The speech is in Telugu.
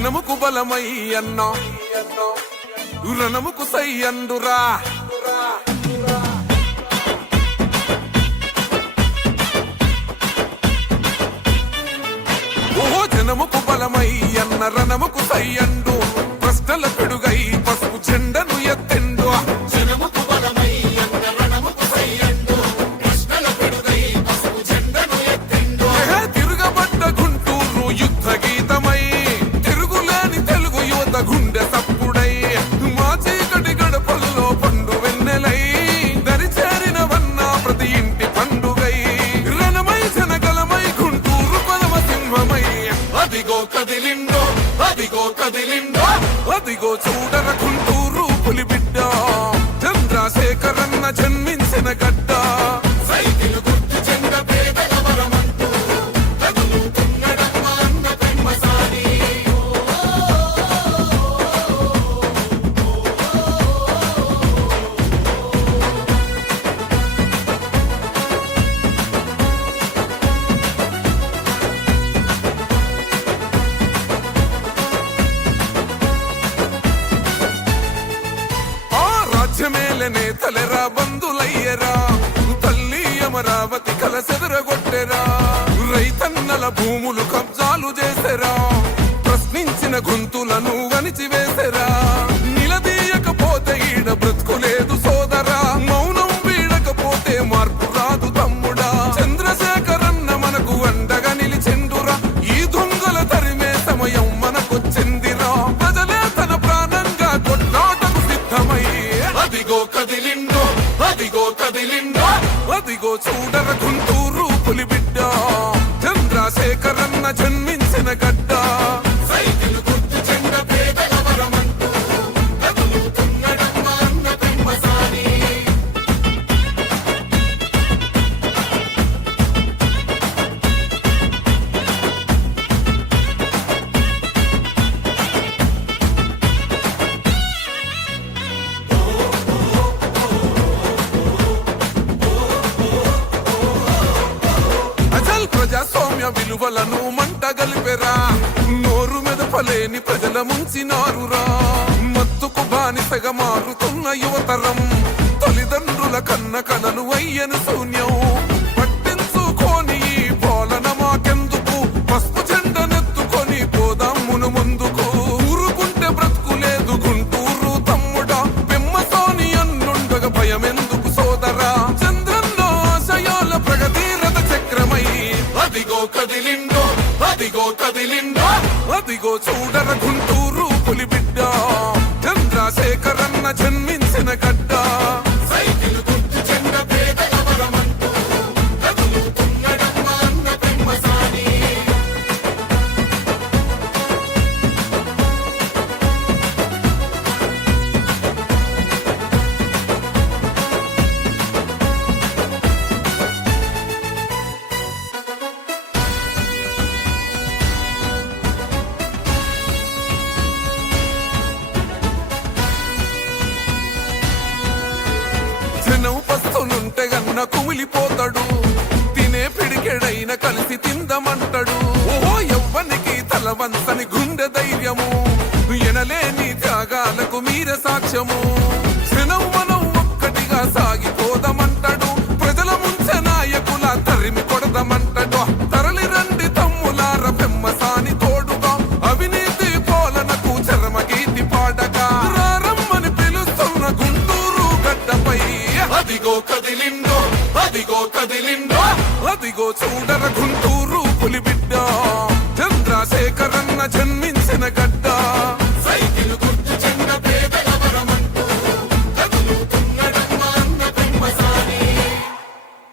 జనముకు బలమై అన్నా రణముకు సై అందురా ఓ జనముకు బలమై అన్న రణముకు సై అండు ప్రశ్నల పెడుగై పసుపు జెండను ఎత్తెండు జనముకు బలమై అన్న రణముకు సై అండు ప్రశ్నల పెడుగై పసుపు జెండను ఎత్తెండు తిరుగబడ్డ గుంటూరు యుద్ధ గీతమై తిరుగులేని తెలుగు యువత గుండె సప్పుడై మా చీకటి గడపల్లో పండు వెన్నెలై దరిచేరినవన్న ప్రతి ఇంటి పండుగై రణమై జనగలమై గుంటూరు పలమ సింహమై అదిగో కదిలిండో అదిగో కదిలిండో అదిగో చూడర గుంటూరు పులిబిడ్డ చంద్రశేఖరన్న జన్మించిన గడ్డ సైకిల్ గుర్తు చెంద పేదల వరమంటూ కదులుతున్నడమ్మా అన్న పెమ్మసాని ఆ రాజ్యమేల నేతలెరా బంధులయ్యరా తల్లి అమరావతి కలసెదరగొట్టెరా రైతన్నల భూములు కబ్జాలు చేసెరా ప్రశ్నించిన గొంతులను వణిచివేసెరా నిలదీయకపోతే ఈడ బ్రతుకులేదు సోదరా మౌనం వీడకపోతే మార్పు రాదు తమ్ముడా చంద్రశేఖరన్న మనకు అండగా నిలిచెండురా ఈ దొంగల తరిమే సమయం మనకొచ్చిందిరా ప్రజలే తన ప్రాణంగా కొట్లాటకు సిద్ధమై అదిగో కదిలిండో అదిగో కదిలిండో అదిగో చూడర గుంటూరు పులిబిడ్డ చంద్రశేఖరన్న జన్మించిన గడ్డ సైకిల్ గుర్తు చెంద పేదల వరమంటూ కదులుతున్నడమ్మా అన్న పెమ్మసాని అజల్ ప్రజాస్వామ్య విలువలను మంట గలిపెరా నోరు మెదపలేని ప్రజల ముంచినారురా మత్తుకు బానిసగా మారుతున్న యువతరం తల్లిదండ్రుల కన్న కలలు అయ్యను శూన్యం పట్టించుకోని ఈ పాలన మాకెందుకు పసుపు జెండనెత్తుకొని పోదాం మును ముందుకు ఊరుకుంటే బ్రతుకులేదు గుంటూరు తమ్ముడా పెమ్మసాని అన్నుండగా భయమెందుకు సోదరా చంద్రన్న ఆశయాల ప్రగతి రథ చక్రమై అదిగో కదిలిండో అదిగో కదిలిండో అదిగో చూడర గుంటూరు పులిబిడ్డ చంద్రశేఖరన్న జన్మించిన గడ్డ సైకిల్ గుర్తు చెంద పేదల వరమంటూ కదులుతున్నడమ్మా అన్న పెమ్మసాని జనం పస్తులుంటే గన్న కుమిలిపోతాడు తినే పిడికెడైన కలిసి తిందమంటాడు ఓహో ఎవ్వనికి తల వంచని గుండె ధైర్యము ఎనలేని త్యాగాలకు మీర సాక్ష్యము జనం మనం ఒక్కటిగా సాగిపోదామంటాడు ప్రజల ముంచె నాయకుల తరిమి కొడదామంటాడు తరలి రండి తమ్ములార పెమ్మసాని తోడుగా అవినీతి పాలనకు చరమగీతి పాడగా రారమ్మని పిలుస్తున్న గుంటూరు గడ్డపై అదిగో కదిలిండో అదిగో కదిలిండో అదిగో చూడర గుంటూరు పులిబిడ్డ చంద్రశేఖరన్న జన్మ